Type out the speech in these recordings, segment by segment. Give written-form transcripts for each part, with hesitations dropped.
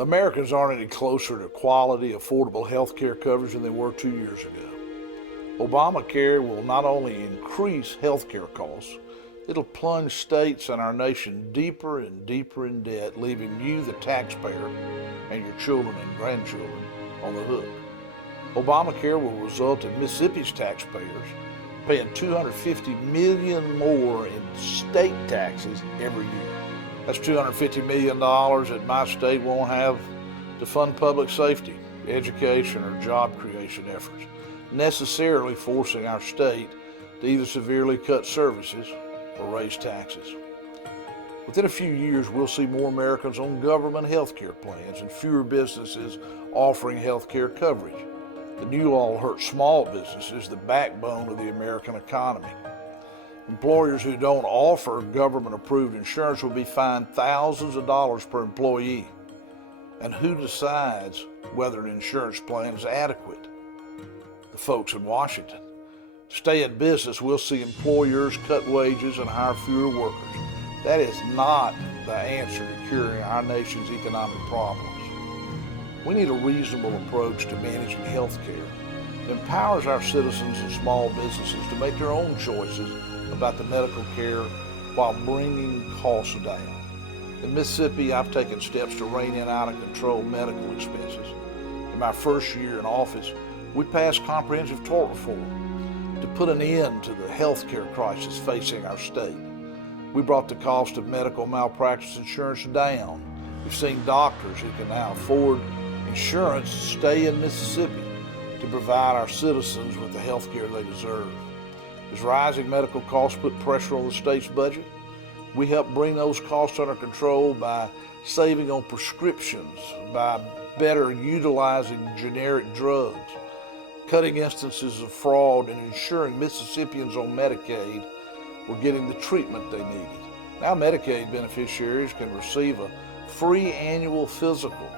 Americans aren't any closer to quality, affordable health care coverage than they were 2 years ago. Obamacare will not only increase health care costs, it'll plunge states and our nation deeper and deeper in debt, leaving you, the taxpayer, and your children and grandchildren on the hook. Obamacare will result in Mississippi's taxpayers paying $250 million more in state taxes every year. That's $250 million that my state won't have to fund public safety, education, or job creation efforts, necessarily forcing our state to either severely cut services or raise taxes. Within a few years, we'll see more Americans on government health care plans and fewer businesses offering health care coverage. The new law will hurt small businesses, the backbone of the American economy. Employers who don't offer government-approved insurance will be fined thousands of dollars per employee. And who decides whether an insurance plan is adequate? The folks in Washington. To stay in business, we'll see employers cut wages and hire fewer workers. That is not the answer to curing our nation's economic problems. We need a reasonable approach to managing health care that empowers our citizens and small businesses to make their own choices about the medical care while bringing costs down. In Mississippi, I've taken steps to rein in out of control medical expenses. In my first year in office, we passed comprehensive tort reform to put an end to the health care crisis facing our state. We brought the cost of medical malpractice insurance down. We've seen doctors who can now afford insurance stay in Mississippi to provide our citizens with the health care they deserve. As rising medical costs put pressure on the state's budget, we help bring those costs under control by saving on prescriptions, by better utilizing generic drugs, cutting instances of fraud, and ensuring Mississippians on Medicaid were getting the treatment they needed. Now Medicaid beneficiaries can receive a free annual physical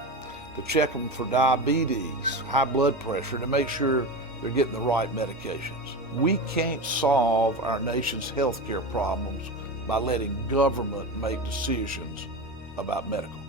to check them for diabetes, high blood pressure, to make sure they're getting the right medications. We can't solve our nation's health care problems by letting government make decisions about medical